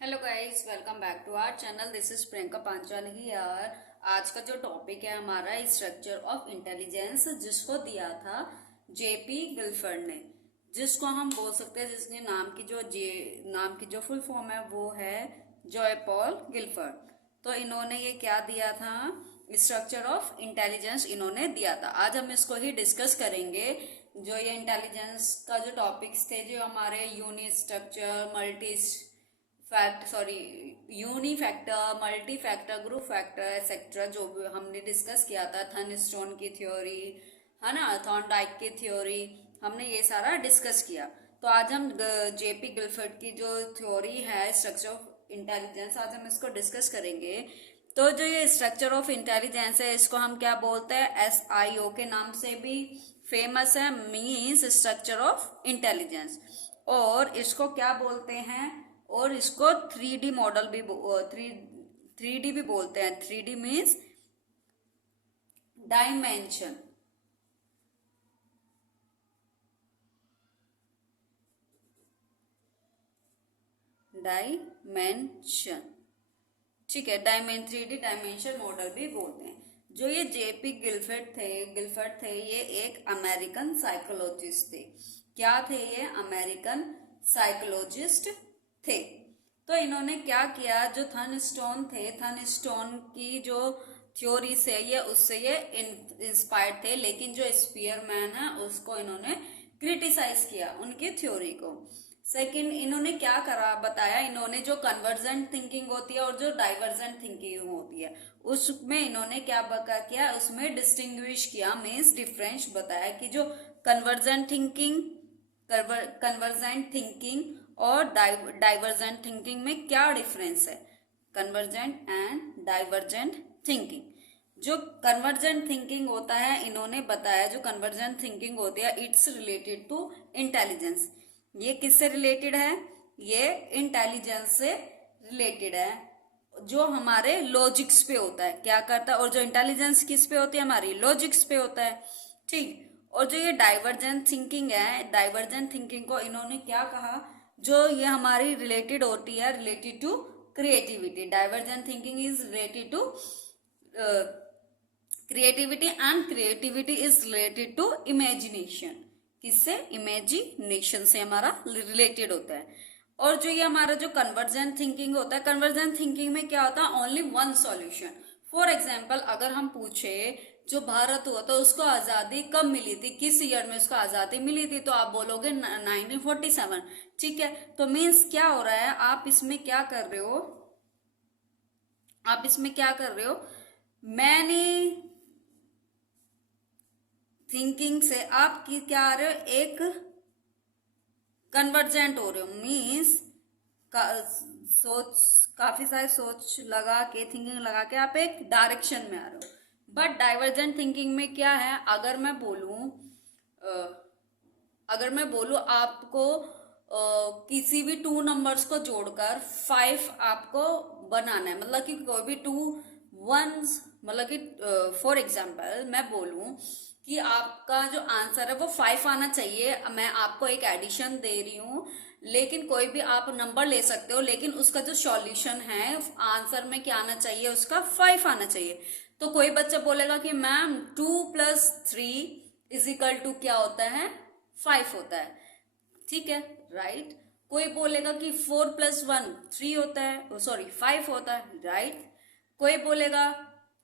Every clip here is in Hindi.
Hello guys, welcome back to our channel. This is Priyanka Panchal here. आज का जो टॉपिक है हमारा स्ट्रक्चर ऑफ इंटेलिजेंस, जिसको दिया था जेपी गिलफर्ड ने, जिसको हम बोल सकते हैं, जिसके नाम की जो फुल फॉर्म है वो है जॉय पॉल गिलफर्ड। तो इन्होंने ये क्या दिया था, स्ट्रक्चर ऑफ इंटेलिजेंस इन्होंने दिया था। आज हम इसको ही डिस्कस करेंगे। जो ये इंटेलिजेंस का जो टॉपिक्स थे, जो हमारे unit structure, uni factor, multi factor, group factor etcetera, जो भी हमने डिस्कस किया था, थर्नस्टोन की थ्योरी है ना, थॉर्नडाइक की थ्योरी, हमने ये सारा डिस्कस किया। तो आज हम जेपी गिलफर्ड की जो थ्योरी है स्ट्रक्चर ऑफ इंटेलिजेंस, आज हम इसको डिस्कस करेंगे। तो जो ये स्ट्रक्चर ऑफ इंटेलिजेंस है, इसको हम क्या बोलते हैं, SIO के नाम से भी फेमस है, मीन्स स्ट्रक्चर ऑफ इंटेलिजेंस। और इसको क्या बोलते हैं, और इसको 3D मॉडल भी थ्री डी भी बोलते हैं। 3D means dimension. डायमेंशन, ठीक है, 3D डायमेंशन मॉडल भी बोलते हैं। जो ये जेपी गिलफर्ड थे, ये एक अमेरिकन साइकोलॉजिस्ट थे। क्या थे ये? अमेरिकन साइकोलॉजिस्ट थे। तो इन्होंने क्या किया, जो थर्नस्टोन की जो थ्योरी से ये उससे ये इंस्पायर्ड थे, लेकिन जो स्पीयरमैन है उसको इन्होंने क्रिटिसाइज किया, उनकी थ्योरी को। सेकंड, इन्होंने क्या करा बताया, इन्होंने जो कन्वर्जेंट थिंकिंग होती है और जो डाइवर्जेंट थिंकिंग होती है, उसमें इन्होंने क्या किया, उसमें डिस्टिंग्विश किया, मीन्स डिफरेंस बताया कि जो कन्वर्जेंट थिंकिंग कन्वर्जेंट थिंकिंग और डाइवर्जेंट थिंकिंग में क्या डिफरेंस है। कन्वर्जेंट एंड डाइवर्जेंट थिंकिंग, जो कन्वर्जेंट थिंकिंग होता है, इन्होंने बताया जो कन्वर्जेंट थिंकिंग होती है, इट्स रिलेटेड टू इंटेलिजेंस। ये किससे रिलेटेड है? ये इंटेलिजेंस से रिलेटेड है, जो हमारे लॉजिक्स पे होता है, क्या करता है। और जो इंटेलिजेंस किस पे होती है? हमारी लॉजिक्स पे होता है, ठीक। और जो ये डाइवर्जेंट थिंकिंग है, डाइवर्जेंट थिंकिंग को इन्होंने क्या कहा, जो ये हमारी रिलेटेड होती है, related to creativity. Divergent thinking is related to creativity, and creativity is related to imagination. किससे? इमेजिनेशन से हमारा रिलेटेड होता है। और जो ये हमारा जो कन्वर्जेंट थिंकिंग होता है, कन्वर्जेंट थिंकिंग में क्या होता है, only one solution. For example, अगर हम पूछे जो भारत हुआ था उसको आजादी कब मिली थी, किस ईयर में उसको आजादी मिली थी, तो आप बोलोगे 1947, ठीक है। तो मीन्स क्या हो रहा है, आप इसमें क्या कर रहे हो, मैंने थिंकिंग से आप क्या आ रहे हो, एक कन्वर्जेंट हो रहे हो, मीन्स सोच, काफी सारे सोच लगा के, थिंकिंग लगा के आप एक डायरेक्शन में आ रहे हो। बट डाइवर्जेंट थिंकिंग में क्या है, अगर मैं बोलूं आपको किसी भी टू नंबर्स को जोड़कर 5 आपको बनाना है, मतलब कि कोई भी टू वंस, मतलब कि फॉर एग्जाम्पल मैं बोलूं कि आपका जो आंसर है वो 5 आना चाहिए, मैं आपको एक एडिशन दे रही हूं, लेकिन कोई भी आप नंबर ले सकते हो, लेकिन उसका जो सॉल्यूशन है आंसर में क्या आना चाहिए, उसका 5 आना चाहिए। तो कोई बच्चा बोलेगा कि मैम 2+3 इज इक्वल टू क्या होता है, 5 होता है, ठीक है, राइट। कोई बोलेगा कि 4+1 3 होता है, सॉरी 5 होता है, राइट। कोई बोलेगा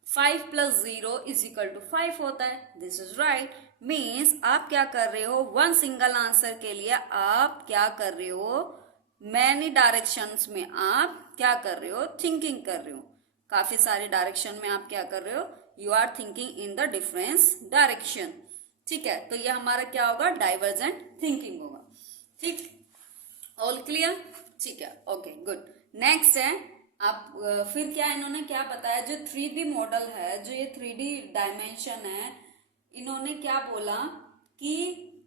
5+0 इज इक्वल टू 5 होता है, दिस इज राइट। मीन्स आप क्या कर रहे हो, वन सिंगल आंसर के लिए आप क्या कर रहे हो, मैनी डायरेक्शंस में आप क्या कर रहे हो, थिंकिंग कर रहे हो। काफी सारे डायरेक्शन में आप क्या कर रहे हो, you are thinking in the difference direction, ठीक है। तो ये हमारा क्या होगा, डाइवर्जेंट थिंकिंग होगा, ठीक। ऑल क्लियर, ठीक है, ओके गुड। नेक्स्ट है, आप फिर क्या इन्होंने क्या बताया, जो 3D मॉडल है, जो ये 3D डायमेंशन है, इन्होंने क्या बोला कि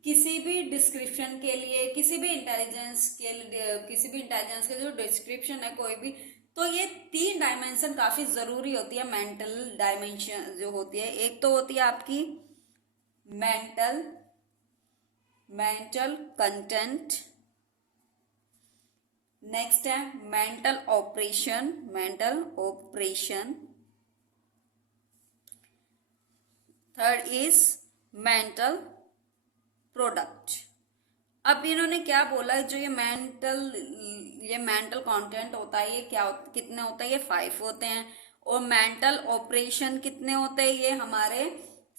किसी भी डिस्क्रिप्शन के लिए, किसी भी इंटेलिजेंस के जो डिस्क्रिप्शन है कोई भी, तो ये 3 डायमेंशन काफी जरूरी होती है। मेंटल डायमेंशन जो होती है, एक तो होती है आपकी मेंटल कंटेंट नेक्स्ट है mental operation, mental operation. Third is mental product. अब इन्होंने क्या बोला, जो ये मेंटल कंटेंट होता है ये क्या कितने होता है, ये 5 होते हैं। और मेंटल ऑपरेशन कितने होते हैं, ये हमारे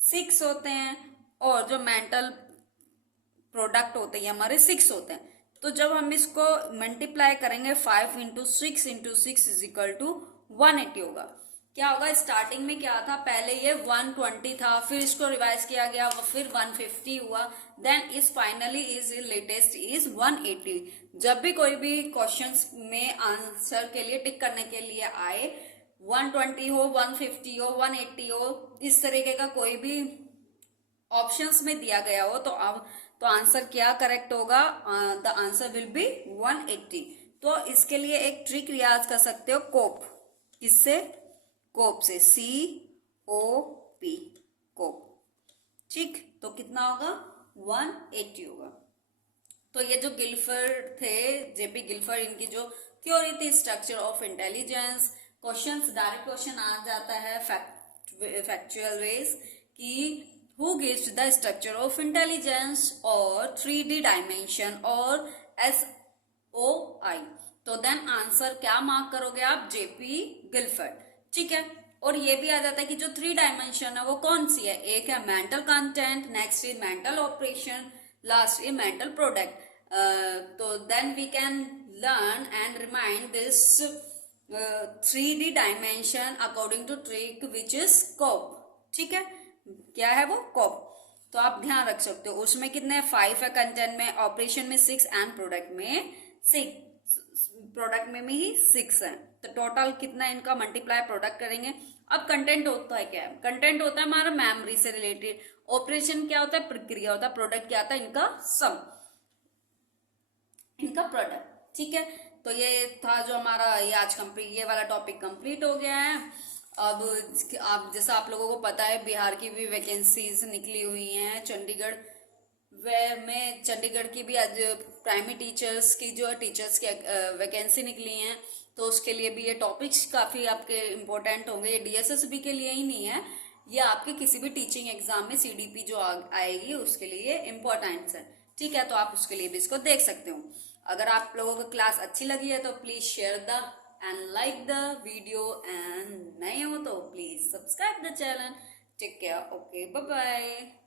6 होते हैं। और जो मेंटल प्रोडक्ट होते हैं हमारे 6 होते हैं। तो जब हम इसको मल्टीप्लाई करेंगे 5 into 6 into 6 is equal to 180 होगा। क्या होगा, स्टार्टिंग में क्या था, पहले ये 120 था, फिर इसको रिवाइज किया गया, फिर 150 हुआ, then is finally is latest is 180। जब भी कोई भी क्वेश्चंस में आंसर के लिए टिक करने के लिए आए, 120 हो, 150 हो, 180 हो, इस तरीके का कोई भी ऑप्शंस में दिया गया हो, तो आंसर क्या करेक्ट होगा, द आंसर विल बी 180। तो इसके लिए एक ट्रिक रियाज कर सकते हो, कोप। किससे, कोप से, COP, कोप। ठीक, तो कितना होगा, 180 होगा। तो ये जो गिल्फर्ड थे, JP गिल्फर्ड, इनकी जो थ्योरी थी structure of intelligence, questions direct question आ जाता है फैक्चुअल वेज कि who gives the structure of intelligence और 3D dimension और SOI। तो देन आंसर क्या मार्क करोगे आप, JP गिल्फर्ड। ठीक है, और ये भी आ जाता है कि जो 3 डायमेंशन है वो कौन सी है, एक है mental content, next is mental operation, last is mental product. तो then we can learn and remind this 3D dimension according to trick which is cope. ठीक है, क्या है वो, कोप। तो आप ध्यान रख सकते हो, उसमें कितने 5 है कंटेंट में, ऑपरेशन में 6 एंड प्रोडक्ट में 6, प्रोडक्ट में ही 6 है। तो टोटल कितना इनका मल्टीप्लाई प्रोडक्ट करेंगे। अब कंटेंट होता है क्या है, कंटेंट होता है हमारा मेमोरी से रिलेटेड, ऑपरेशन क्या होता है, प्रक्रिया होता है, प्रोडक्ट क्या होता है, इनका सम, इनका प्रोडक्ट। ठीक है, तो ये था जो हमारा ये आज कंप्लीट, ये वाला टॉपिक कंप्लीट हो गया है। अब जैसा आप लोगों को पता है, बिहार की भी वैकेंसीज निकली हुई हैं, चंडीगढ़ में चंडीगढ़ की भी आज प्राइमरी टीचर्स की जो टीचर्स की वैकेंसी निकली हैं, तो उसके लिए भी ये टॉपिक्स काफी आपके इम्पोर्टेंट होंगे। ये DSSB के लिए ही नहीं है, ये आपके किसी भी टीचिंग एग्जाम में CDP जो आएगी उसके लिए इम्पोर्टेंट है। ठीक है, तो आप उसके लिए भी इसको देख सकते हो। अगर आप लोगों को क्लास अच्छी लगी है तो please share the and like the video, and नए हो तो please subscribe the channel. Take care. Okay, bye bye.